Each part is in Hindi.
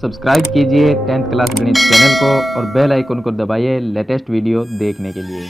सब्सक्राइब कीजिए 10th क्लास गणित चैनल को और बेल आइकन को दबाइए लेटेस्ट वीडियो देखने के लिए।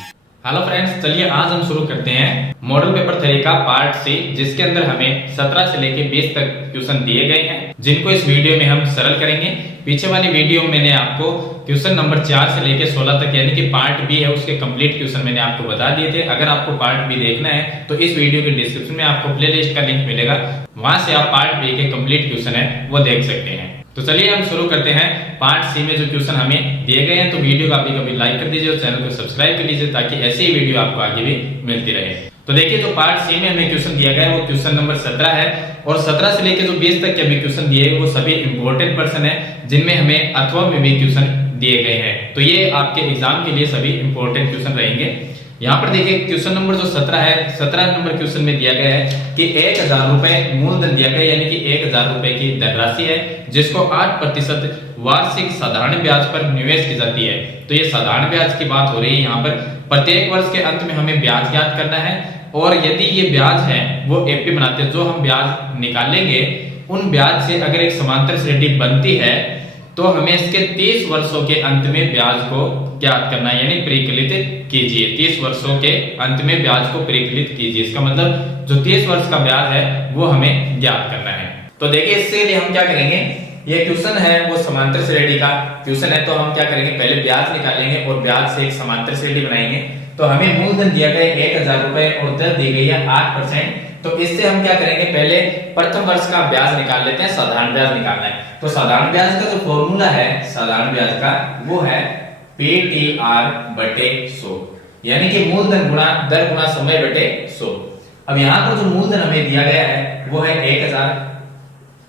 हेलो फ्रेंड्स, चलिए आज हम शुरू करते हैं मॉडल पेपर 3 का पार्ट सी, जिसके अंदर हमें 17 से लेकर 20 तक क्वेश्चन दिए गए हैं, जिनको इस वीडियो में हम सरल करेंगे। पीछे वाली वीडियो में मैंने आपको क्वेश्चन नंबर 4 से लेकर 16 तक यानी कि पार्ट बी है, उसके कंप्लीट क्वेश्चन मैंने आपको बता दिए थे। अगर आपको पार्ट बी देखना है तो इस वीडियो के डिस्क्रिप्शन में आपको प्लेलिस्ट का लिंक मिलेगा, वहां से आप पार्ट बी के कंप्लीट क्वेश्चन है वो देख सकते हैं। तो चलिए हम शुरू करते हैं। पार्ट सी में जो क्वेश्चन हमें दिए गए हैं, तो वीडियो को कभी लाइक कर दीजिए और चैनल को सब्सक्राइब कर लीजिए, ताकि ऐसे ही वीडियो आपको आगे भी मिलती रहे। तो देखिए, जो पार्ट सी में हमें क्वेश्चन दिया गया है वो क्वेश्चन नंबर 17 है, और 17 से लेकर जो 20 तक के हमें क्वेश्चन दिए गए वो सभी इंपॉर्टेंट पर्सन है, जिनमें हमें अथवा में भी क्वेश्चन दिए गए हैं। तो ये आपके एग्जाम के लिए सभी इंपॉर्टेंट क्वेश्चन रहेंगे। यहाँ पर देखिए, क्वेश्चन नंबर जो 17 है, 17 नंबर क्वेश्चन में दिया गया है कि 1000 रुपए मूलधन दिया गया, यानी कि 1000 रुपए की धनराशि है, जिसको 8% वार्षिक साधारण ब्याज पर निवेश की जाती है। तो ये साधारण ब्याज की बात हो रही है। यहाँ पर प्रत्येक वर्ष के अंत में हमें ब्याज ज्ञात करना है, और यदि ये ब्याज है वो एफडी बनाते हैं, जो हम ब्याज निकालेंगे उन ब्याज से अगर एक समांतर श्रेणी बनती है तो हमें इसके 30 वर्षों के अंत में ब्याज को ज्ञात करना है, यानी परिकलित कीजिए। 30 वर्षों के अंत में ब्याज को परिकलित कीजिए। इसका मतलब जो 30 वर्ष का ब्याज है वो हमें ज्ञात करना है। तो देखिए, इसके लिए हम क्या करेंगे, ये क्वेश्चन है वो समांतर श्रेणी का क्वेश्चन है, तो हम क्या करेंगे, पहले ब्याज निकालेंगे और ब्याज से एक समांतर श्रेणी बनाएंगे। तो हमें मूलधन दिया गया 1000 रुपए और दर दी गई है 8%। तो इससे हम क्या करेंगे, पहले प्रथम वर्ष का ब्याज निकाल लेते हैं, साधारण ब्याज निकालना है। तो साधारण ब्याज का जो फॉर्मूला है साधारण ब्याज का, वो है PTR/100, यानी कि मूलधन गुणा दर गुणा समय बटे 100। अब यहाँ पर जो मूलधन हमें दिया गया है वो है 1000,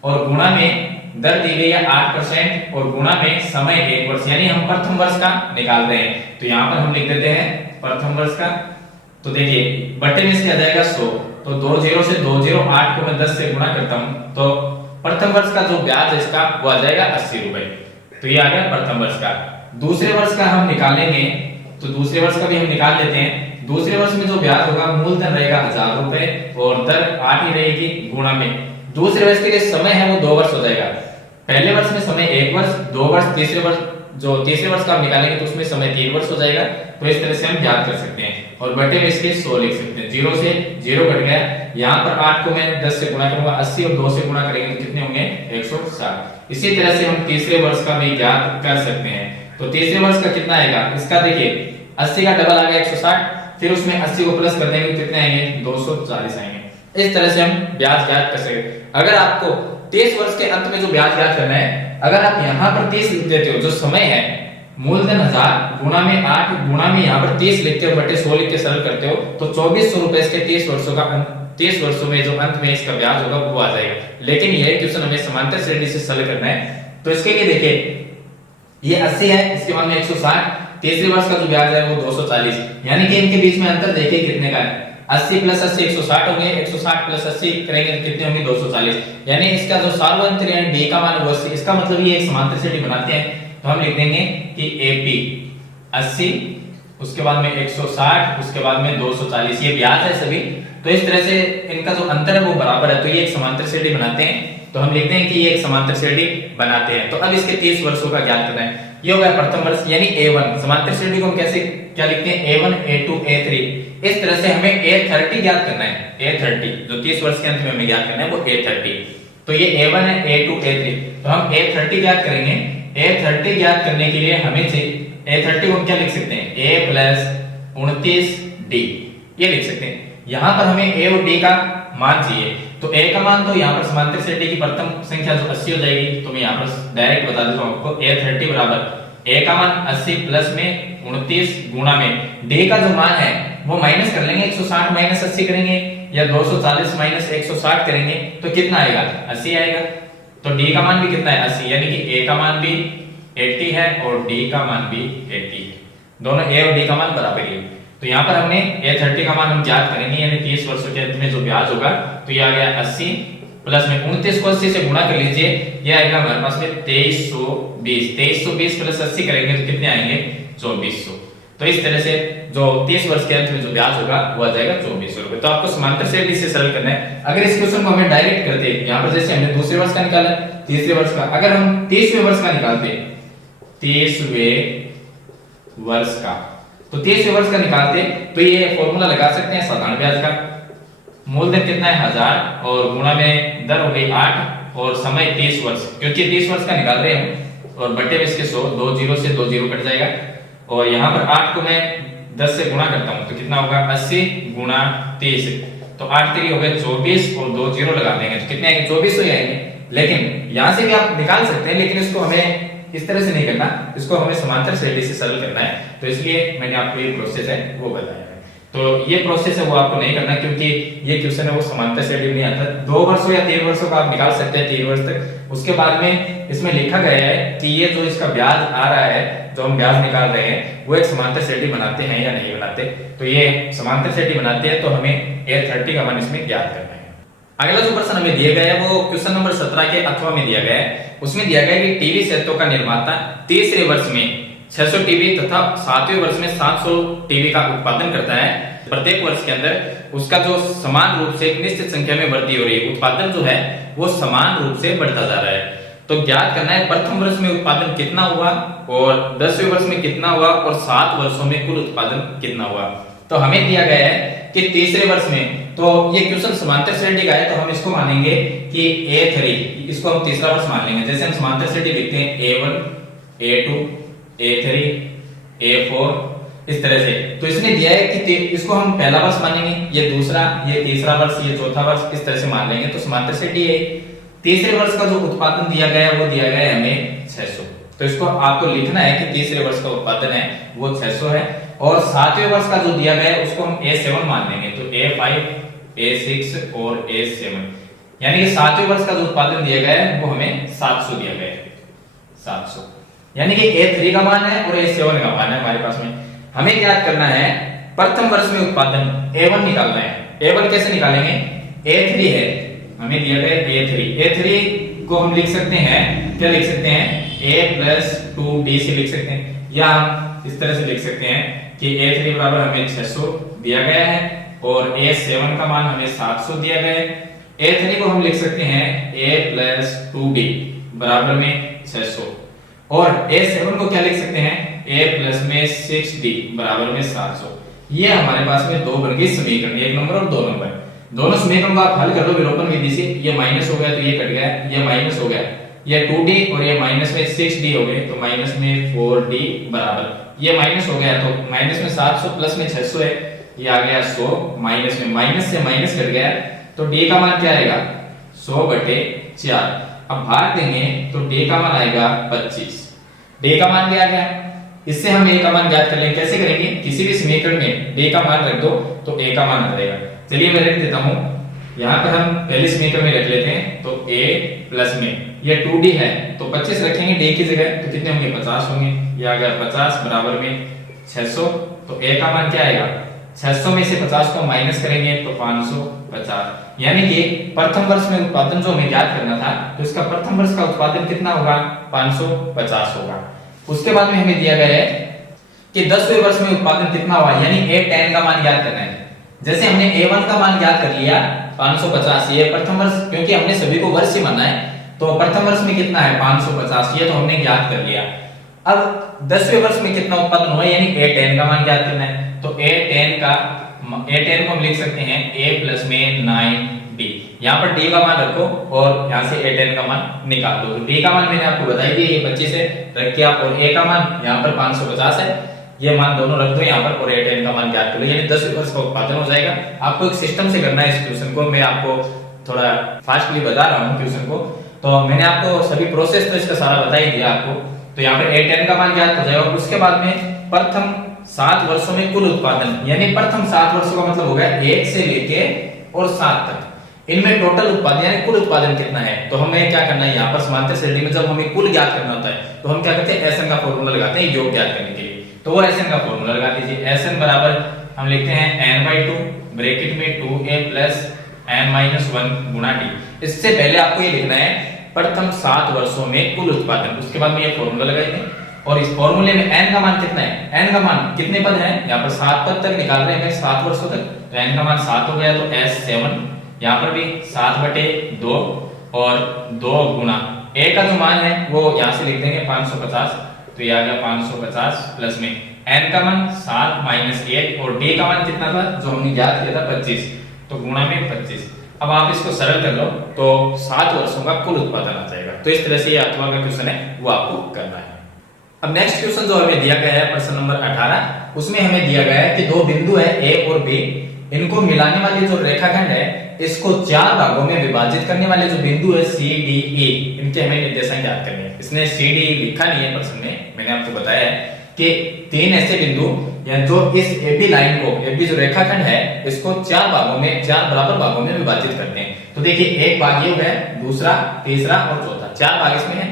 और गुणा में दर दी गई है 8%, और गुणा में समय 1 वर्ष, यानी हम प्रथम वर्ष का निकाल रहे हैं। तो यहाँ पर हम लिख देते हैं प्रथम वर्ष का। तो देखिए, बटे में से आ जाएगा 100, तो 20 से 208 को मैं 10 से गुणा करता हूं, तो प्रथम वर्ष का जो ब्याज है इसका वो आ जाएगा 80 रुपए। तो ये आ गया प्रथम वर्ष का। दूसरे वर्ष का हम निकालेंगे, तो दूसरे वर्ष का भी हम निकाल लेते हैं। दूसरे वर्ष में जो ब्याज होगा, मूलधन रहेगा 1000 रुपए और दर 8 ही रहेगी, गुणा में दूसरे वर्ष के लिए समय है वो 2 वर्ष हो जाएगा। पहले वर्ष में समय 1 वर्ष, 2 वर्ष, तीसरे वर्ष जो तीसरे वर्ष का हम निकालेंगे तो उसमें समय 3 वर्ष हो जाएगा। तो इस तरह से हम ज्ञात कर सकते हैं, और बटे में इसके 100 लिख सकते हैं। 0 से 0 कट गया, यहाँ पर 8 को मैं 10 से गुणा करूंगा, 80 और 2 से गुणा करेंगे तो कितने होंगे, 160। इसी तरह से हम तीसरे वर्ष का भी ज्ञात कर सकते हैं। तो तीसरे वर्ष का कितना आएगा, इसका देखिए 80 का डबल आ गया 160, फिर उसमें 80 को प्लस कर देंगे कितने आएंगे, 240 आएंगे। इस तरह से हम ब्याज ज्ञात कर सकते। अगर आपको 30 वर्ष के अंत में जो ब्याज ज्ञात करना है, अगर आप यहाँ पर 30 लिख देते हो, जो समय है मूलधन 1000 गुणा में 8 गुणा में यहाँ पर 30 लिखते हो, बटे 100 लिख के सरल करते हो, तो 2400 रुपए इसके 30 वर्षों का 30 वर्षों में जो अंत में इसका ब्याज होगा वो आ जाएगा। लेकिन यह क्वेश्चन हमें समांतर श्रेणी से सरल करना है। तो इसके लिए देखिए, ये 80 है, इसके बाद में 160, तीसरे वर्ष का जो ब्याज है वो 240, यानी कि इनके बीच में अंतर देखिए कितने का है, 80 प्लस 80 160 होंगे, 160 प्लस 80 करेंगे तो कितने होंगे, 240। यानी इसका जो सार्वंतर यानी डी का मान है वो 80। इसका मतलब ये एक समांतर श्रेणी बनाते हैं। तो हम लिख देंगे कि AP 80, उसके बाद में 160, उसके बाद में 240, ये ब्याज है सभी। तो इस तरह से इनका जो अंतर है वो बराबर है, तो ये एक समांतर श्रेणी बनाते हैं। तो हम लिखते हैं कि ये एक समांतर श्रेणी बनाते हैं। तो अब इसके 30 वर्षों का ज्ञात करना है। ये हो गया प्रथम वर्ष, यानी A1। समांतर श्रेणी को हम कैसे क्या लिखते हैं, A1 A2 A3। इस तरह से हमें A30 ज्ञात करना है। A30 जो 30 वर्ष के अंत में हमें ज्ञात करना है वो A30। तो ये A1 है, A2 A3, तो हम A30 ज्ञात करेंगे। A30 ज्ञात करने के लिए हमें A30 को क्या लिख सकते हैं, A प्लस 29D, ये लिख सकते हैं। यहाँ पर हमें A और D का मान चाहिए। तो A का मान, तो यहाँ पर समांतर श्रेणी की प्रथम संख्या जो 80 हो जाएगी, तो मैं यहाँ पर डायरेक्ट बता देता हूँ आपको। A30 बराबर A का मान 80 प्लस में 29 गुणा में D का जो मान है वो माइनस कर लेंगे, 160 माइनस 80 करेंगे, या 240 माइनस 160 करेंगे तो कितना आएगा, 80 आएगा। तो D का मान भी कितना है, 80, यानी कि A का मान भी 80 है और D का मान भी 80 है। दोनों A और D का मान बराबर ही। तो यहाँ पर हमने A30 का मान हम ज्ञात करेंगे, यानी 30 वर्षों के अंत में जो ब्याज होगा, तो ये आ गया 80 प्लस में 29 को 80 से गुणा कर लीजिए, ये आएगा हमारे पास में 2320। 2320 प्लस 80 करेंगे तो कितने आएंगे, 2400। तो इस तरह से जो 30 वर्ष के अंत में जो ब्याज होगा वो आ जाएगा 2400 रुपए। तो आपको समांतर श्रेणी से सरल करना है। अगर इस क्वेश्चन को हमें डायरेक्ट करते, यहाँ पर जैसे हमने दूसरे वर्ष का निकाला, तीसरे वर्ष का। अगर हम 30वें वर्ष का निकालते, 30वें वर्ष का, तो 30वें वर्ष का निकालते तो ये फॉर्मूला लगा सकते हैं साधारण ब्याज का। मूलधन कितना है 1000 और गुणा में दर हो गई 8 और समय 30 वर्ष, क्योंकि 30 वर्ष का निकाल रहे हैं और बटे में इसके 100, 2 0 से 2 0 कट जाएगा और यहाँ पर 8 को मैं 10 से गुणा करता हूँ तो कितना होगा 80 गुणा 30, तो 8 3 हो गए 24 और 2 0 लगा देंगे तो कितने आएंगे 2400 ही आएंगे। लेकिन यहाँ से भी आप निकाल सकते हैं, लेकिन इसको हमें इस तरह से नहीं करना, इसको हमें समांतर श्रेणी से सरल करना है, तो इसलिए मैंने आपको ये प्रोसेस है वो बताया है। तो ये प्रोसेस है वो आपको नहीं करना, क्योंकि ये क्वेश्चन है वो समांतर श्रेणी नहीं आता। 2 वर्षों या 3 वर्षों का आप निकाल सकते हैं, 3 वर्ष तक। उसके बाद में इसमें लिखा गया है कि ये जो इसका ब्याज आ रहा है, जो हम ब्याज निकाल रहे हैं, वो एक समांतर श्रेणी बनाते हैं या नहीं बनाते। तो ये समांतर श्रेणी बनाते हैं तो हमें A30 का मान इसमें ज्ञात करना है। अगला जो प्रश्न हमें दिया गया है वो क्वेश्चन नंबर 17 के अथवा में दिया गया है। उसमें दिया गया है कि टीवी सेटों का निर्माता तीसरे वर्ष में 600 टीवी तथा 7वें वर्ष में 700 टीवी का उत्पादन करता है। प्रत्येक वर्ष के अंदर उसका जो समान रूप से एक निश्चित संख्या में वृद्धि हो रही है, उत्पादन जो है वो समान रूप से बढ़ता जा रहा है। तो ज्ञात करना है प्रथम वर्ष में उत्पादन कितना हुआ और 10वें वर्ष में कितना हुआ और 7 वर्षों में कुल उत्पादन कितना हुआ। तो हमें दिया गया है कि तीसरे वर्ष में, तो ये क्वेश्चन समांतर श्रेणी का है तो हम इसको मानेंगे कि A3, इसको हम तीसरा वर्ष मान लेंगे। जैसे हम समांतर श्रेणी लिखते हैं A1 A2 A3 A4 इस तरह से। तो इसने दिया है कि इसको हम पहला वर्ष मानेंगे, ये दूसरा, ये तीसरा वर्ष, ये चौथा वर्ष, इस तरह से मान लेंगे तो समांतर श्रेणी है। तीसरे वर्ष का जो उत्पादन दिया गया है वो दिया गया है हमें 600, तो इसको आपको लिखना है कि तीसरे वर्ष का उत्पादन है वो 600 है। और 7वें वर्ष का जो दिया गया है उसको हम A7 मान लेंगे, तो A5 A6 और A7, यानी कि 7वें वर्ष का जो उत्पादन दिया गया है वो हमें 700 दिया गया है, 700, यानी कि A3 का मान है और A7 का मान है हमारे पास में। हमें ज्ञात करना है प्रथम वर्ष में उत्पादन A1 निकालना है। A1 कैसे निकालेंगे, A3 है, हमें दिया गया है A3 को हम लिख सकते हैं, क्या लिख सकते हैं, A+2D से लिख सकते हैं, या हम इस तरह से लिख सकते हैं कि A3 बराबर हमें 600 दिया गया है और A7 का मान हमें 700 दिया गया है। A3 को हम लिख सकते हैं A+2D बराबर में 600 और A7 को क्या लिख सकते हैं, A+6D बराबर में 700। ये हमारे पास में दो बन गई समीकरण, 1 नंबर और 2 नंबर। दोनों समीकरण को आप हल कर लो विलोपन विधि से। ये माइनस हो गया तो ये कट गया, ये माइनस हो गया, ये 2D और ये माइनस में 6D हो गए, तो माइनस में 4D बराबर, ये माइनस हो गया तो माइनस में 700 प्लस में 600 है, ये आ गया 100, माइनस में माइनस से माइनस कट गया तो D का मान क्या आएगा 100/4। अब भाग देंगे तो D का मान आएगा 25। D का मान क्या आ गया, इससे हम A का मान ज्ञात कर लेंगे। कैसे करेंगे, किसी भी समीकरण में D का मान रख दो तो A का मान आ जाएगा। चलिए मैं रख देता हूं, यहाँ पर हम पहले समीकरण में रख लेते हैं, तो A प्लस में ये 2D है तो 25 रखेंगे D की जगह, तो कितने होंगे 50 होंगे, ये आ गया 50 बराबर में 600। तो A का मान क्या आएगा, 600 में से 50 को माइनस करेंगे तो 550, यानी कि प्रथम वर्ष में उत्पादन जो हमें ज्ञात करना था तो इसका प्रथम वर्ष का उत्पादन कितना होगा 550 होगा। उसके बाद में हमें दिया गया है कि 10वें वर्ष में उत्पादन कितना हुआ, यानी A10 का मान ज्ञात करना है। जैसे हमने A1 का मान ज्ञात कर लिया 550, ये प्रथम वर्ष, क्योंकि हमने सभी को वर्ष ही माना है तो प्रथम वर्ष में कितना है 550, ये तो हमने ज्ञात कर लिया। अब 10वें वर्ष में कितना उत्पादन हुआ, यानी A10 का मान ज्ञात करना है। तो A10 को हम लिख सकते हैं A प्लस में 9D, यहाँ पर D का मान रखो और यहाँ से A10 का मान निकाल दो। तो D का मान मैंने आपको बताई दिया, ये 25 है, रख के आप, और A का मान यहाँ पर 550 है, ये मान दोनों रख दो यहाँ पर और A10 का मान ज्ञात कर लो, यानी 10वें वर्ष का उत्पादन हो जाएगा। आपको एक सिस्टम से करना है इस क्वेश्चन को, मैं आपको थोड़ा फास्टली बता रहा हूँ क्वेश्चन को, तो मैंने आपको सभी प्रोसेस तो इसका सारा बता ही दिया आपको। तो यहाँ पर A10 का मान ज्ञात हो जाएगा। उसके बाद में प्रथम 7 वर्षों में कुल उत्पादन, यानी प्रथम 7 वर्षों का मतलब हो गया 1 से लेके और 7 तक, इनमें टोटल उत्पादन यानी कुल उत्पादन कितना है। तो हमें क्या करना है, यहाँ पर समांतर श्रेणी में जब हमें कुल ज्ञात करना होता है तो हम क्या करते हैं, SN का फॉर्मूला लगाते हैं योग ज्ञात करने के लिए। तो वो SN का फॉर्मूला लगा दीजिए। SN बराबर हम लिखते हैं n/2 ब्रैकेट में 2a प्लस n-1 गुणा d। इससे पहले आपको ये लिखना है प्रथम 7 वर्षों में कुल उत्पादन, उसके बाद में ये फॉर्मूला लगाएंगे और इस फॉर्मूले में n का मान कितना है, n का मान कितने पद है, यहाँ पर 7 पद तक निकाल रहे हैं 7 वर्षों तक, तो n का मान 7 हो गया, तो S7 यहाँ पर भी 7/2 और 2 गुणा ए का जो मान है वो यहाँ से लिख देंगे 550, तो ये आ गया 550 प्लस में n का मान 7 माइनस 1 और d का मान कितना था जो हमने याद किया था 25, तो गुणा में 25। अब आप इसको सरल कर लो तो 7 वर्षों का कुल उत्पादन आ जाएगा। तो इस तरह से ये अथवा का क्वेश्चन है वो आपको करना है। अब नेक्स्ट क्वेश्चन जो हमें दिया गया है प्रश्न नंबर 18, उसमें हमें दिया गया है कि दो बिंदु है ए और बी, इनको मिलाने वाली जो रेखाखंड है इसको 4 भागों में विभाजित करने वाले जो बिंदु है सी डी ई, इनके हमें निर्देशांक ज्ञात करने हैं। इसने सी डी लिखा नहीं है प्रश्न में, मैंने आपको बताया है कि 3 ऐसे बिंदु या जो इस एबी लाइन को, एबी जो रेखाखंड है इसको 4 भागों में, 4 बराबर भागों में विभाजित करते हैं। तो देखिए एक भाग ये है, दूसरा, तीसरा और चौथा, 4 भाग इसमें है।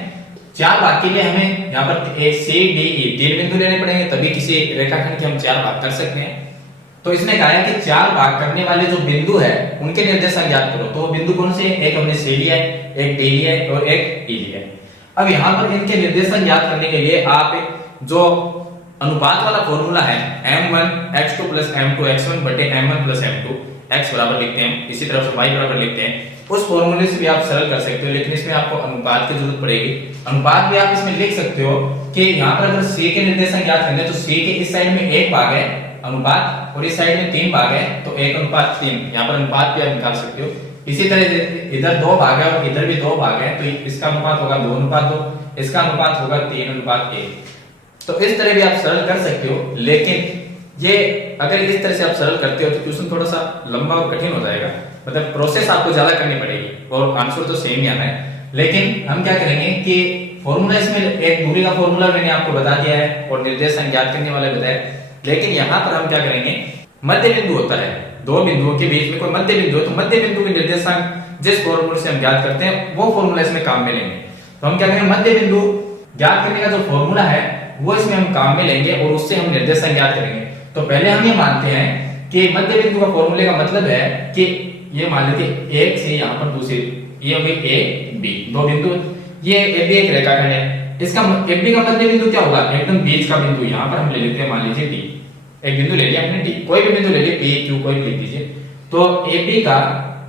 4 भाग के लिए हमें यहाँ पर ए सी डी ई 3 बिंदु लेने पड़ेंगे, तभी किसी रेखाखंड के हम 4 भाग कर सकते हैं। तो इसने कहा है कि 4 भाग करने वाले जो बिंदु है उनके निर्देशांक ज्ञात करो। तो बिंदु कौन से हैं? एक हमने सी लिया है, एक डी लिया है और एक ई लिया है। अब यहाँ पर इनके निर्देशांक ज्ञात करने के लिए आप जो अनुपात वाला फॉर्मूला है m1 x2 m2 x1 m1 m2 x बराबर लिखते हैं, इसी तरह से y बराबर लिखते हैं, उस फॉर्मूले से भी आप सरल कर सकते हो। लेकिन इसमें आपको अनुपात की जरूरत पड़ेगी। अनुपात भी आप इसमें लिख सकते हो कि यहाँ पर अगर c के निर्देशांक ज्ञात करने तो c के इस साइड में 1 भाग है अनुपात और इस साइड में 3 भाग है, तो 1:3, यहाँ पर अनुपात भी आप निकाल सकते हो। इसी तरह इधर 2 भाग है और इधर भी 2 भाग है, तो इसका अनुपात होगा 2:2, इसका अनुपात होगा 3:1। तो इस तरह भी आप सरल कर सकते हो। लेकिन ये अगर इस तरह से आप सरल करते हो तो क्वेश्चन थोड़ा सा लंबा और कठिन हो जाएगा, मतलब प्रोसेस आपको ज्यादा करनी पड़ेगी और आंसर तो सेम ही आना है। लेकिन हम क्या करेंगे कि फॉर्मूला इसमें एक दूरी का फॉर्मूला मैंने आपको बता दिया है और निर्देशांक ज्ञात करने वाले बताया। लेकिन यहाँ पर हम क्या करेंगे, मध्य बिंदु होता है, दो बिंदुओं के बीच में कोई मध्य बिंदु है, तो मध्य बिंदु के निर्देशांक जिस फॉर्मूले से हम ज्ञात करते हैं वो फॉर्मूला इसमें काम में लेंगे। तो हम क्या करेंगे, मध्य बिंदु ज्ञात करने का जो फॉर्मूला है वो इसमें हम काम में लेंगे और उससे हम निर्देशांक ज्ञात करेंगे। तो पहले हम ये मानते हैं कि मध्य बिंदु का फॉर्मूले का मतलब है कि ये मान लेते एक से यहाँ पर दूसरी, ये हो गई ए बी, दो बिंदु, ये ए बी एक रेखाखंड है, इसका ए बी का मध्य बिंदु क्या होगा, एकदम बीच का बिंदु। यहाँ पर हम ले लेते हैं, मान लीजिए डी, एक बिंदु ले लिया हमने डी, कोई भी बिंदु ले लिया, पी क्यू कोई भी लिख दीजिए। तो ए बी का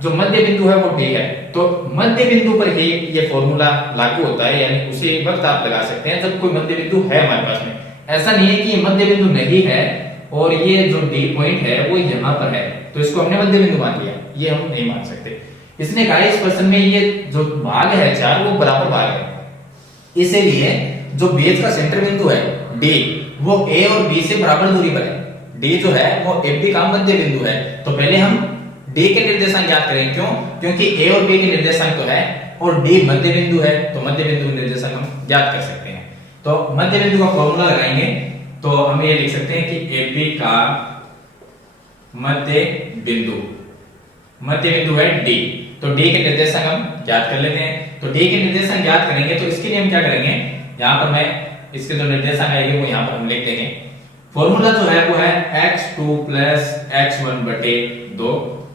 जो मध्य बिंदु है वो डी है, तो मध्य बिंदु पर ही ये फॉर्मूला लागू होता है, यानी उसी वक्त आप लगा सकते हैं जब कोई मध्य बिंदु है हमारे पास में। ऐसा नहीं है कि ये मध्य बिंदु नहीं है और ये जो डी पॉइंट है वो यहाँ पर है तो इसको हमने मध्य बिंदु मान लिया, ये हम नहीं मान सकते। इसने कहा इस प्रश्न में ये जो भाग है 4 वो बराबर भाग है, इसीलिए जो बीच का सेंटर बिंदु है डी वो ए और बी से बराबर दूरी पर है। डी जो है वो ए बी का मध्य बिंदु है, तो पहले हम डी के निर्देशांक ज्ञात करेंगे। क्यों? क्योंकि ए और बी के निर्देशांक तो है और डी मध्य बिंदु है, तो मध्य बिंदु के निर्देशांक हम ज्ञात कर सकते हैं। तो मध्य बिंदु का फॉर्मूला लगाएंगे तो हम ये लिख सकते हैं कि ए बी का मध्य बिंदु है डी, तो डी के निर्देशांक हम ज्ञात कर लेते हैं। तो डी के निर्देशांक ज्ञात करेंगे तो इसके लिए हम क्या करेंगे, यहाँ पर मैं इसके जो निर्देशांक आएंगे वो यहाँ पर हम लिख देंगे। फॉर्मूला जो है वो है x2 प्लस x1 बटे 2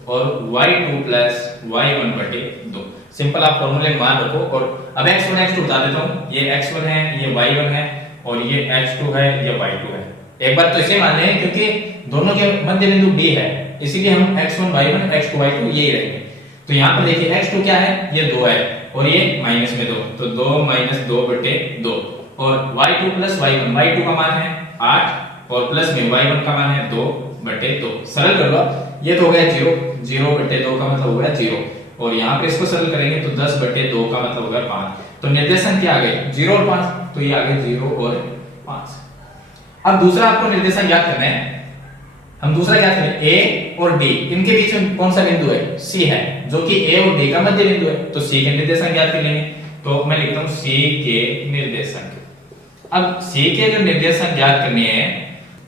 और y2 प्लस y1 बटे 2। सिंपल आप फॉर्मूले में मान रखो। और अब x1 x2 बता देता हूँ, ये x1 है, ये y1 है और ये x2 है, ये y2 है। एक बार तो इसे मान लें क्योंकि दोनों के मध्य बिंदु d है, इसीलिए हम x1 y1 x2 y2 यही रहेंगे। तो यहाँ पर देखिए x2 क्या है, ये 2 है और ये माइनस में 2, तो 2 माइनस 2 बटे 2 और y2 प्लस y1, y2 का मान है 8 और प्लस में y1 का मान है 2 बटे 2। सरल कर लो, ये तो हो गया 0, 0 बटे 2 का मतलब हो गया 0 और यहाँ पे इसको सरल करेंगे तो 10 बटे 2 का मतलब होगा 5। तो निर्देशांक क्या आ गए 0 और 5, तो ये आ गए 0 और 5। अब दूसरा आपको निर्देशांक ज्ञात करना है, हम दूसरा क्या करें, ए और डी इनके बीच में कौन सा बिंदु है, सी है, जो कि ए और डी का मध्य बिंदु है, तो सी के निर्देशांक ज्ञात कर लेंगे। तो मैं लिखता हूं सी के निर्देशांक। अब सी के अगर निर्देशांक ज्ञात करने हैं,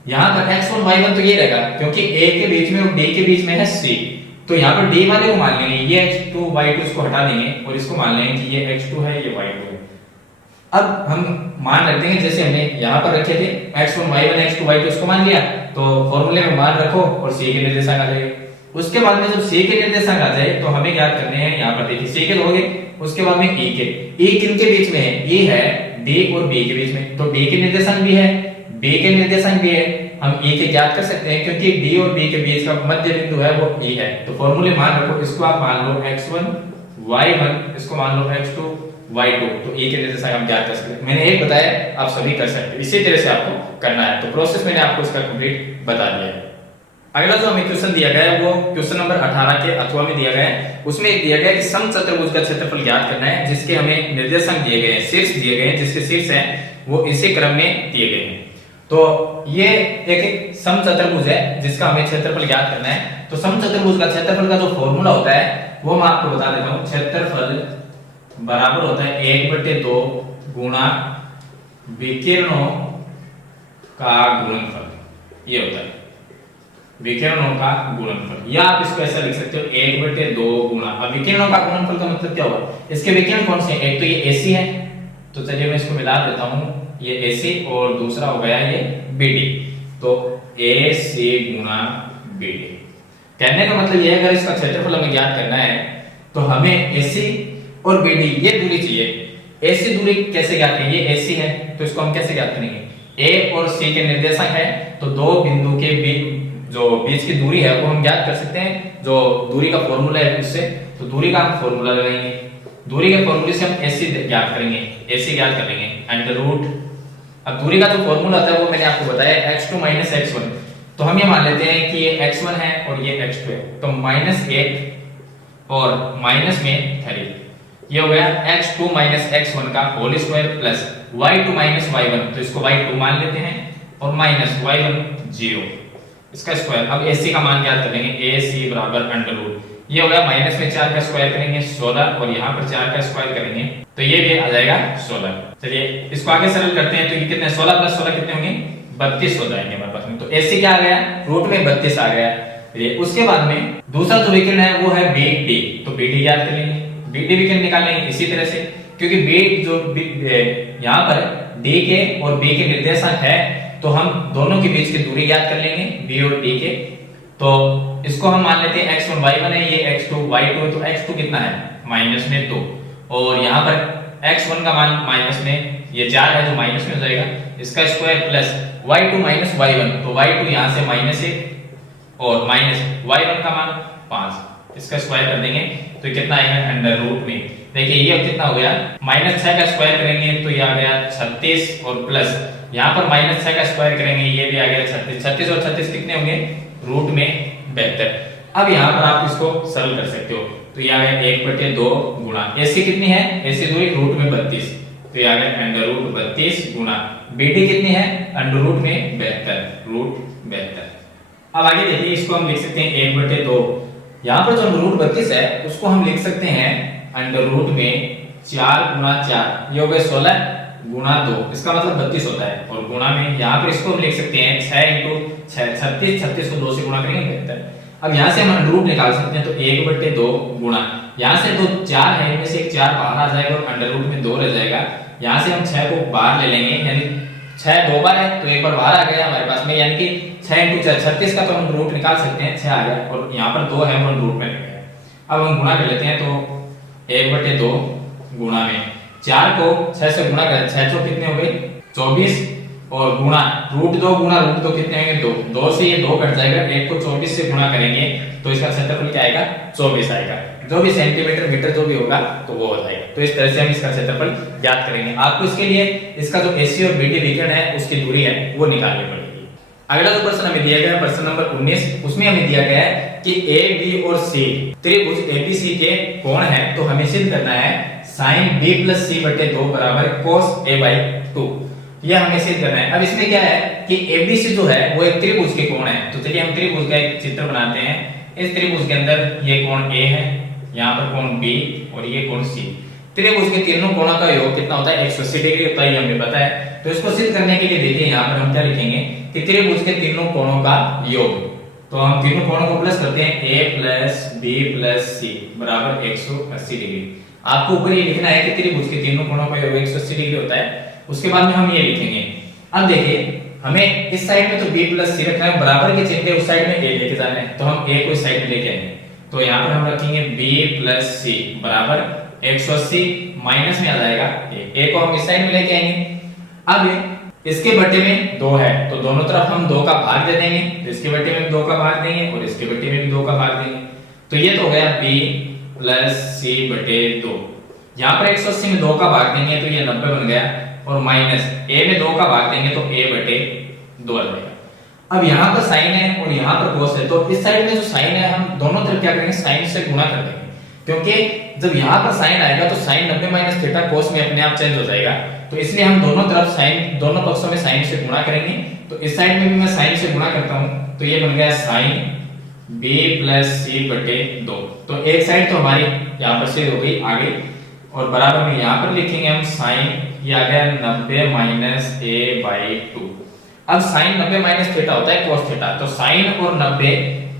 यहां पर x1 y1 तो ये रहेगा क्योंकि a के बीच में और d के बीच में है c, तो यहाँ पर d वाले को मान लेंगे, ये x2 y2 इसको हटा देंगे और इसको मान लेंगे कि ये x2 है, ये y2 है। अब हम मान रख देंगे जैसे हमने यहाँ पर रखे थे x1 y1 x2 y2 इसको मान लिया, तो फॉर्मूले में मान रखो और c के निर्देशांक आ जाएंगे। उसके बाद में जब c के निर्देशांक आ जाए तो हमें ज्ञात करने हैं, यहाँ पर देखिए c के लोगे, उसके बाद में e के, e किनके बीच में है, e है d और b के बीच में, तो d के निर्देशांक भी है, b के निर्देशांक भी है, हम e के ज्ञात कर सकते हैं क्योंकि d और b के बीच का मध्य बिंदु है वो e है। तो फॉर्मूले मान रखो, इसको आप मान लो x1 y1, इसको मान लो x2 y2, तो ए के निर्देशांक हम ज्ञात कर सकते हैं। मैंने एक बताया, आप सभी कर सकते हैं। इसी तरह से आपको करना है, तो प्रोसेस मैंने आपको इसका कंप्लीट बता दिया है। अगला जो हमें क्वेश्चन दिया गया है वो क्वेश्चन नंबर 18 के अथवा में दिया गया है। उसमें एक दिया गया है कि समचतुर्भुज का क्षेत्रफल ज्ञात करना है, जिसके हमें निर्देशांक दिए गए हैं, शीर्ष दिए गए हैं, जिसके शीर्ष हैं वो इसी क्रम में दिए गए हैं। तो ये एक समचतुर्भुज है जिसका हमें क्षेत्रफल ज्ञात करना है। तो समचतुर्भुज का क्षेत्रफल का जो फॉर्मूला होता है वो मैं आपको बता देता हूं। क्षेत्रफल बराबर होता है 1/2 गुणा विकिरणों का गुणनफल। ये होता है विकिरणों का गुणनफल, या आप इसको ऐसा लिख सकते हो 1/2 गुणा। अब विकिरणों का गुणनफल का मतलब क्या हुआ? इसके विकिरण कौन से हैं? एक तो ये AC है, तो चलिए मैं इसको मिला देता हूं, ये AC और दूसरा हो गया ये BD। तो AC गुणा BD कहने का मतलब ये है, अगर इसका क्षेत्रफल हमें ज्ञात करना है तो हमें AC और BD ये दूरी चाहिए। AC दूरी कैसे ज्ञात करेंगे? ये AC है तो इसको हम कैसे ज्ञात करेंगे? A और C के निर्देशांक है, तो दो बिंदु के बीच की दूरी है वो हम ज्ञात कर सकते हैं, जो दूरी का फॉर्मूला है उससे। तो दूरी का हम फॉर्मूला लगाएंगे, दूरी के फॉर्मूले से हम AC ज्ञात करेंगे, AC ज्ञात कर लेंगे अंडर रूट। अब दूरी का जो फॉर्मूला होता है वो मैंने आपको बताया x2 - x1। तो हम ये मान लेते हैं कि ये x1 है और ये x2 है, तो -1 और माइनस में 3, ये हो गया x2 - x1 का whole square plus y2 - y1, तो इसको y2 मान लेते हैं और माइनस y1 0 इसका स्क्वायर। अब AC का मान ज्ञात करेंगे, AC बराबर अंडर रूट, ये हो गया माइनस में 4 का स्क्वायर करेंगे 16 और यहाँ पर 4 का स्क्वायर करेंगे तो ये भी आ जाएगा 16। चलिए इसको आगे सरल करते हैं, तो ये कितने 16 + 16 कितने होंगे? 32 हो जाएंगे हमारे पास में। तो AC क्या आ गया? रूट में 32 आ गया। ये उसके बाद में दूसरा जो विकिरण है वो है BD, तो BD ज्ञात कर लेंगे, BD विकिरण निकालेंगे इसी तरह से, क्योंकि B जो यहाँ पर D के और B के निर्देशांक है तो हम दोनों के बीच की दूरी ज्ञात कर लेंगे B और D के। तो इसको हम मान लेते हैं x1 y1 है, ये x2 y2 है, तो x2 कितना है? -2, और यहाँ पर x1 का मान माइनस में ये 4 है जो माइनस में हो जाएगा, इसका स्क्वायर प्लस y2 - y1, तो y2 यहाँ से -1 और माइनस y1 का मान 5, इसका स्क्वायर कर देंगे तो कितना आएगा? अंडर रूट में। देखिए ये कितना हो गया? -6 का स्क्वायर करेंगे तो ये आ गया 36 और प्लस यहाँ पर -6 का स्क्वायर करेंगे ये भी आ गया 36। 36 और 36 कितने होंगे? रूट में 72। अब यहाँ पर आप इसको सरल कर सकते हो, तो ये आ गया 1/2 गुणा AC कितनी है? AC दूरी रूट में 32, तो ये आ गया अंडर रूट 32 गुणा BD कितनी है? अंडर रूट में 72, रूट 72। अब आगे देखिए इसको हम लिख सकते हैं 1/2, यहाँ पर जो अंडर रूट 32 है उसको हम लिख सकते हैं अंडर रूट में 4 गुणा 4, ये हो गए 16 गुणा 2, इसका मतलब 32 होता है, और गुणा में यहाँ पर इसको हम लिख सकते हैं 6 × 6 36, 36 को 2 से गुणा करेंगे 72। अब यहाँ से हम अंडर रूट निकाल सकते हैं, तो 1/2 गुणा यहाँ से तो 4 है, इनमें से एक 4 बाहर आ जाएगा और अंडर रूट में 2 रह जाएगा। यहाँ से हम 6 को बाहर ले लेंगे, यानी 6 2 बार है तो एक बार बाहर आ गया हमारे पास में, यानी कि 6 × 4 36 का तो हम रूट निकाल सकते हैं, 6 आ गया और यहाँ पर 2 है हम रूट में रह गया। अब हम गुणा कर लेते हैं, तो 1/2 गुणा में 4 को 6 से गुणा करें, 6 चौक कितने हो गए? 24, और गुणा रूट 2 गुणा रूट 2 कितने होंगे? 2, 2 से ये 2 कट जाएगा, 1 को 24 से गुणा करेंगे तो इसका क्षेत्रफल क्या आएगा? 24 आएगा, जो भी सेंटीमीटर मीटर जो भी होगा तो वो हो जाएगा। तो इस तरह से हम इसका क्षेत्रफल ज्ञात करेंगे। आपको इसके लिए इसका जो AC और BD विकिरण है उसकी दूरी है वो निकालनी पड़ेगी। अगला जो प्रश्न हमें दिया गया है प्रश्न नंबर 19, उसमें हमें दिया गया है कि AB और C त्रिभुज ABC के कोण है, तो हमें सिद्ध करना है sin B + C/2 बराबर cos A/2, यह हमें सिद्ध करना है। अब इसमें क्या है कि ABC जो है वो एक त्रिभुज के कोण है, तो चलिए हम त्रिभुज का एक चित्र बनाते हैं। इस त्रिभुज के अंदर ये कोण A है, यहाँ पर कोण B और ये कोण C। त्रिभुज के तीनों कोणों का योग कितना होता है? 180 डिग्री होता है, ये हमें पता है। तो इसको सिद्ध करने के लिए देखिए यहाँ पर हम क्या लिखेंगे कि त्रिभुज के तीनों कोणों का योग, तो हम तीनों कोणों को प्लस करते हैं, A + B + C बराबर 180 डिग्री। आपको ऊपर ये लिखना है कि त्रिभुज के तीनों कोणों का योग 180 डिग्री होता है। उसके बाद में हम ये लिखेंगे, अब देखिए हमें इस साइड में तो B + C रखना है, बराबर के चिन्ह के उस साइड में A लेके जाना है, तो हम A को इस साइड में लेके आएंगे, तो यहाँ पर हम रखेंगे B + C बराबर 180, माइनस में आ जाएगा A को हम इस साइड में लेके आएंगे। अब इसके बटे में 2 है तो दोनों तरफ हम 2 का भाग दे देंगे, तो इसके बटे में भी 2 का भाग देंगे और इसके बटे में भी 2 का भाग देंगे, तो ये तो हो गया B + C/2। यहाँ पर 180 में 2 का भाग देंगे तो ये 90 बन गया, और माइनस a में 2 का भाग देंगे तो a बटे 2 आ जाएगा। अब यहाँ पर साइन है और यहाँ पर कोस है, तो इस साइड में जो साइन है हम दोनों तरफ क्या करेंगे, साइन से गुणा कर देंगे, क्योंकि जब यहाँ पर साइन आएगा तो साइन 90 माइनस थीटा कोस में अपने आप चेंज हो जाएगा, तो इसलिए हम दोनों तरफ साइन, दोनों पक्षों में साइन से गुणा करेंगे। तो इस साइड में भी मैं साइन से गुणा करता हूं, तो ये बन गया साइन b प्लस c बटे 2। तो एक साइड तो हमारी यहाँ पर सिद्ध हो गई आ गई, और बराबर में यहाँ पर लिखेंगे हम साइन, ये आ गया 90 माइनस a बाई 2। अब साइन 90 माइनस थीटा होता है कोस थीटा, तो साइन और 90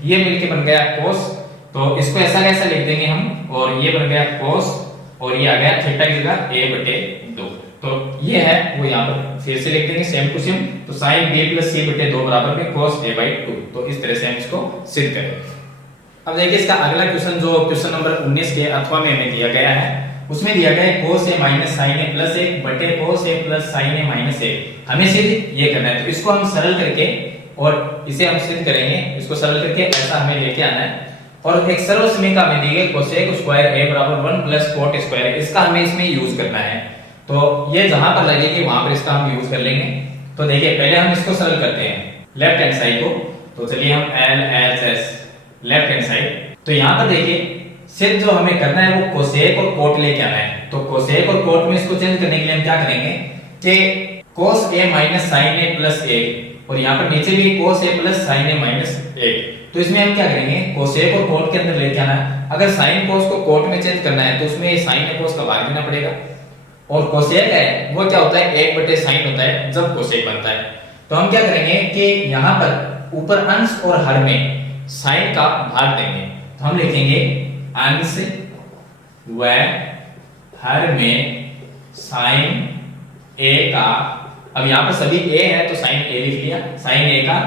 ये मिलके बन गया कोस, तो इसको ऐसा कैसा लिख देंगे हम, और ये बन गया कोस, और ये आ गया थीटा की जगह a बटे 2। तो ये है वो यहाँ पर फिर से लिख देंगे सेम टू सेम, तो साइन b प्लस c बटे 2 बराबर में cos a बाई 2। तो इस तरह से हम इसको सिद्ध करेंगे। अब देखिए इसका अगला क्वेश्चन जो क्वेश्चन नंबर 19 के अथवा में हमें दिया गया है, उसमें दिया गया है cos a minus sin a plus 1 बटे cos a plus sin a minus 1। हमें सिर्फ ये करना है, तो इसको हम सरल करके और इसे हम सिद्ध करेंगे। इसको सरल करके ऐसा हमें लेके आना है, और एक सरल समीकरण हमें दी गई cosec स्क्वायर a बराबर 1 प्लस cot स्क्वायर, इसका हमें इसमें यूज करना है। तो ये जहां पर लगेगी वहां पर इसका हम यूज कर लेंगे। तो देखिए पहले हम इसको सरल करते हैं लेफ्ट हैंड साइड को, तो चलिए हम LHS लेफ्ट हैंड साइड, तो यहां पर देखिए सिर्फ जो हमें करना है वो कोसेक और कोट लेके आना है। तो कोसेक और कोट में इसको चेंज करने के लिए हम क्या करेंगे कि cos a minus sin a plus 1, और यहाँ पर नीचे भी cos a plus sin a minus 1। तो इसमें हम क्या करेंगे, कोसेक और कोट के अंदर लेके आना है। अगर sin cos को कोट में चेंज करना है तो उसमें sin a cos का भाग देना पड़ेगा, और कोसेक है वो क्या होता है 1 बटे sin होता है जब कोसेक बनता है। तो हम क्या करेंगे कि यहाँ पर ऊपर अंश और हर में sin का भाग देंगे, तो हम लिखेंगे अंश व हर में sin a का, अब यहाँ पर सभी a है तो sin a लिख लिया, sin a का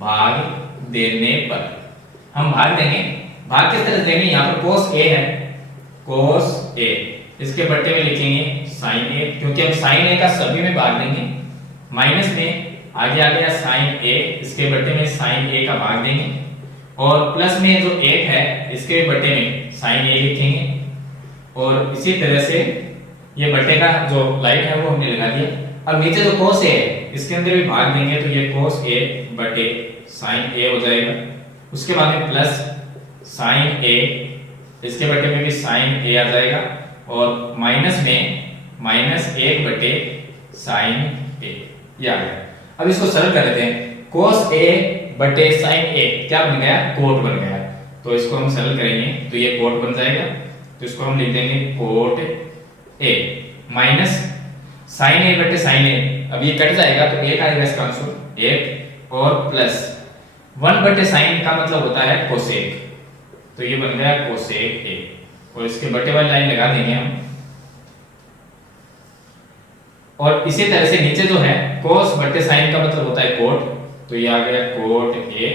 भाग देने पर हम भाग देंगे। भाग किस तरह देंगे, यहाँ पर cos a है, cos a इसके बट्टे में लिखेंगे sin a, क्योंकि हम sin a का सभी में भाग देंगे, माइनस में आगे आ गया sin a, इसके बट्टे में sin a का भाग देंगे, और प्लस में जो 1 है इसके बट्टे में sin a लिखेंगे, और इसी तरह से ये बट्टे का जो लाइन है वो हमने लगा दिया। अब नीचे जो cos a है इसके अंदर भी भाग देंगे, तो ये cos a बटे sin a हो जाएगा। उसके बाद में प्लस sin a, इसके बट्टे में भी sin a आ जाएगा, और माइनस में माइनस 1 बटे sin a, ये आ गया। अब इसको सरल कर लेते हैं, cos a बटे sin a क्या बन गया, कोट बन गया। तो इसको हम सरल करेंगे तो ये कोट बन जाएगा, तो इसको हम लिख देंगे cot a minus sin a बटे sin a, अब ये कट जाएगा तो 1 आएगा इसका आंसर 1, और प्लस 1 बटे sin का मतलब होता है कोसेक, तो ये बन गया कोसेक a, और इसके बटे वाली लाइन लगा देंगे हम। और इसी तरह से नीचे जो है cos बटे sin का मतलब होता है कोट, तो ये आ गया कोट a,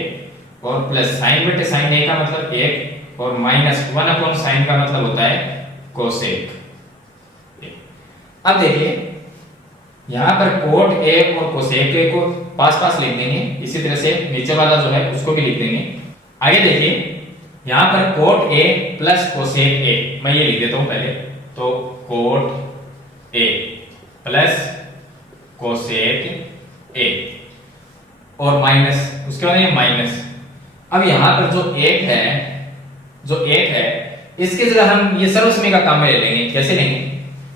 और प्लस sin बटे sin a का मतलब 1, और माइनस 1 अपॉन sin का मतलब होता है कोसेक a। अब देखिए यहाँ पर कोट a और कोसेक a को पास पास लिख देंगे, इसी तरह से नीचे वाला जो है उसको भी लिख देंगे। आगे देखिए यहाँ पर cot a plus cosec a, मैं ये लिख देता हूं पहले, तो cot a plus cosec a, और माइनस उसके बाद ये माइनस। अब यहाँ पर जो 1 है, जो 1 है इसकी जगह हम ये सर्वसमय का काम में ले लेंगे। कैसे लेंगे,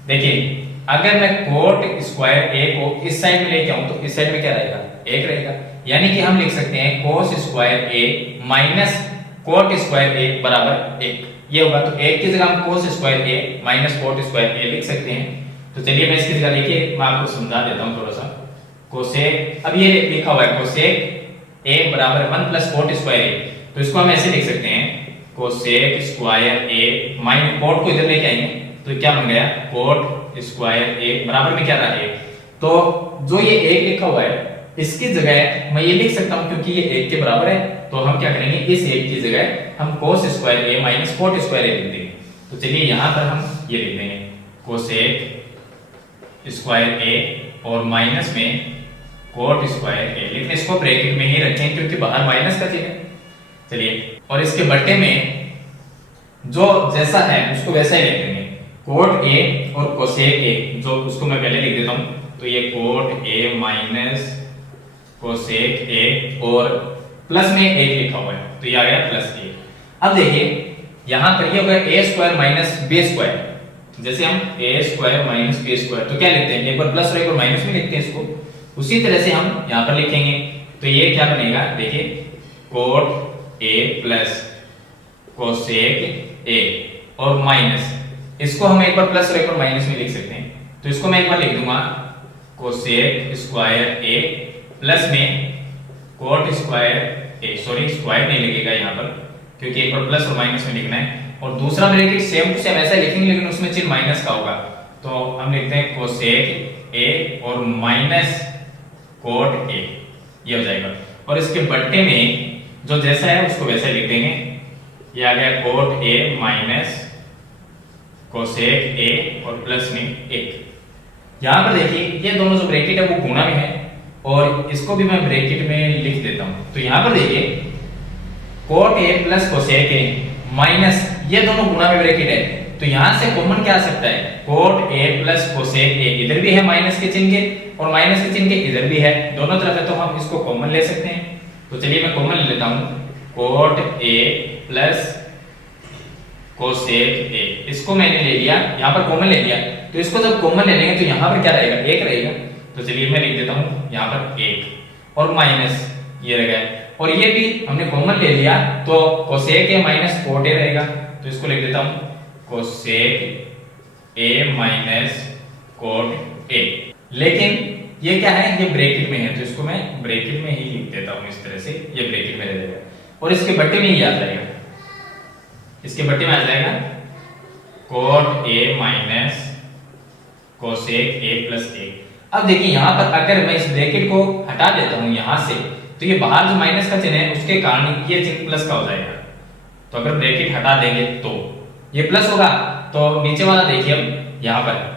देखिए अगर मैं कोट स्क्वायर a को इस साइड में लेके आऊं तो इस साइड में क्या रहेगा, 1 रहेगा, यानी कि हम लिख सकते हैं cos square a minus cot square a बराबर 1, ये होगा। तो 1 की जगह हम cos square a minus cot square a लिख सकते हैं। तो चलिए मैं इसकी जगह लिखिए मैं आपको समझा देता हूं थोड़ा सा। कोसेक, अब ये लिखा हुआ है कोसेक a बराबर 1 प्लस कोट स्क्वायर a, तो इसको हम ऐसे लिख सकते हैं cosec square a minus cot को इधर लेके आएंगे तो क्या बन गया कोट स्क्वायर a बराबर में क्या रहा है, तो जो ये 1 लिखा हुआ है इसकी जगह मैं ये लिख सकता हूं, क्योंकि ये 1 के बराबर है, तो हम क्या करेंगे इस 1 की जगह हम cos square a minus cot square a लिख देंगे। तो चलिए यहां पर हम ये लिख देंगे कोसेक स्क्वायर a और माइनस में कोट स्क्वायर a, लेकिन इसको ब्रैकेट में ही रखें क्योंकि बाहर माइनस का चिन्ह है। चलिए और इसके बट्टे में जो जैसा है उसको वैसा ही लिख देंगे, कोट ए और कोसेक ए, जो उसको मैं पहले लिख देता हूं, तो ये कोट ए माइनस कोसेक ए और प्लस में एक लिखा हुआ है, तो ये आ गया प्लस ए। अब देखिए यहां पर ये हो गया ए स्क्वायर माइनस बी स्क्वायर। जैसे हम ए स्क्वायर माइनस बी स्क्वायर तो क्या लिखते हैं, एक बार प्लस और एक बार माइनस में लिखते हैं इसको, उसी तरह से हम यहां पर लिखेंगे। तो ये क्या बनेगा, देखिए कोट ए प्लस कोसेक ए और माइनस, इसको हम एक बार प्लस और एक बार माइनस में लिख सकते हैं। तो इसको मैं एक बार लिख दूंगा कोसेक स्क्वायर ए प्लस में कोट स्क्वायर ए, सॉरी स्क्वायर नहीं लिखेगा यहाँ पर क्योंकि एक बार प्लस और माइनस में लिखना है, और दूसरा ब्रैकेट सेम टू सेम ऐसा लिखेंगे लेकिन उसमें चिन्ह माइनस का होगा। तो हम लिखते हैं कोसेक ए और माइनस कोट ए, ये हो जाएगा। और इसके बट्टे में जो जैसा है उसको वैसा लिख देंगे, ये आ गया कोट ए माइनस कोसेक ए और प्लस में एक। यहां पर देखिए ये दोनों जो ब्रैकेट है वो गुणा में है और इसको भी मैं ब्रैकेट में लिख देता हूं। तो यहां पर देखिए cot A plus cosec A minus, ये दोनों गुणा में ब्रैकेट है, तो यहां से कॉमन क्या आ सकता है, कोट ए प्लस कोसेक ए, इधर भी है माइनस के चिन्ह के और माइनस के चिन्ह के इधर भी है, दोनों तरफ है, तो हम इसको कॉमन ले सकते हैं। तो चलिए मैं कॉमन ले लेता हूं, कोट ए प्लस कोसेक ए, इसको मैंने ले लिया, यहां पर कॉमन ले लिया। तो इसको जब कॉमन ले लेंगे तो यहां पर क्या रहेगा, एक रहेगा। तो चलिए मैं लिख देता हूं यहां पर एक और माइनस ये रह गया, और ये भी हमने कॉमन ले लिया तो cosec A minus cot A रहेगा। तो इसको लिख देता हूं cosec A minus cot A, लेकिन ये क्या है, ये ब्रैकेट में है, तो इसको मैं ब्रैकेट में ही लिख देता हूं इस तरह से, ये ब्रैकेट में रह जाएगा और इसके बट्टे में ही आ जाएगा, इसके बट्टे में आ जाएगा cot A minus cosec A plus A. अब देखिए यहां पर अगर मैं इस ब्रैकेट को हटा देता हूं यहां से, तो ये बाहर जो माइनस का चिन्ह है उसके कारण ये चिन्ह प्लस का हो जाएगा। तो अगर ब्रैकेट हटा देंगे तो ये प्लस होगा, तो नीचे वाला देखिए अब यहां पर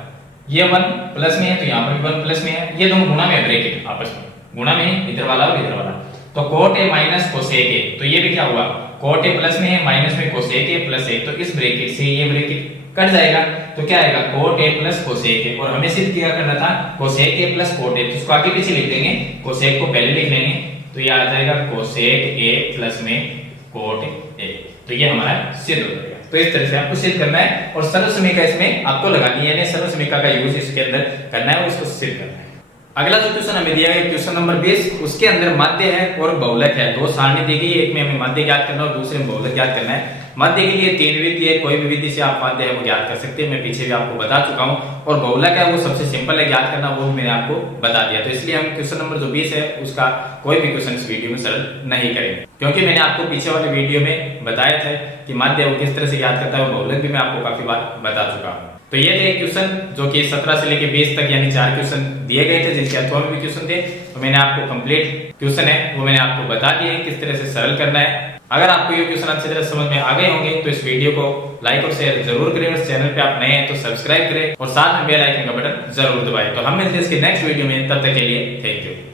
ये 1 प्लस में है तो यहां पर भी 1 प्लस में है, ये दोनों गुणा में है, ब्रैकेट आपस में गुणा में है, इधर वाला और इधर वाला। तो कोट ए माइनस कोसेक ए, तो ये भी क्या हुआ, कोट ए प्लस में है माइनस में कोसेक ए प्लस ए, तो इस ब्रैकेट से ये ब्रैकेट कट जाएगा, तो क्या आएगा कोट ए प्लस कोसेक ए, और हमें सिर्फ क्या करना था cosec A plus cot A, तो इसको आगे पीछे लिख देंगे, कोसेक को पहले लिख लेंगे, तो ये आ जाएगा कोसेक ए प्लस में कोट ए, तो ये हमारा सिद्ध हो जाएगा। तो इस तरह से आपको सिद्ध करना है और सरल समीकरण इसमें आपको लगानी है, यानी सरल समीकरण का यूज इसके अंदर करना है, उसको सिद्ध करना है। अगला जो क्वेश्चन हमें दिया गया क्वेश्चन नंबर 20, उसके अंदर माध्य है और बहुलक है, दो सारणी दी गई, एक में हमें माध्य ज्ञात करना है और दूसरे में बहुलक ज्ञात करना है। माध्य के लिए 3 विधि है, कोई भी विधि से आप माध्य है वो ज्ञात कर सकते हैं, मैं पीछे भी आपको बता चुका हूं, और बहुलक है वो सबसे सिंपल है ज्ञात करना, वो भी मैंने आपको बता दिया। तो इसलिए हम क्वेश्चन नंबर जो 20 है उसका कोई भी क्वेश्चन इस वीडियो में सरल नहीं करेंगे, क्योंकि मैंने आपको पीछे वाले वीडियो में बताया था कि माध्य वो किस तरह से ज्ञात करता है, और बहुलक भी मैं आपको काफी बार बता चुका हूं। तो ये थे क्वेश्चन जो कि 17 से लेके 20 तक यानी 4 क्वेश्चन दिए गए थे, जिनके अथवा में भी क्वेश्चन थे, तो मैंने आपको कंप्लीट क्वेश्चन है वो मैंने आपको बता दिए किस तरह से सरल करना है। अगर आपको ये क्वेश्चन अच्छी तरह समझ में आ गए होंगे तो इस वीडियो को लाइक और शेयर जरूर करें, इस चैनल पे आप नए हैं तो सब्सक्राइब करें और साथ में बेल आइकन का बटन जरूर दबाएं। तो हम मिलते हैं इसके नेक्स्ट वीडियो में, तब तक के लिए थैंक यू।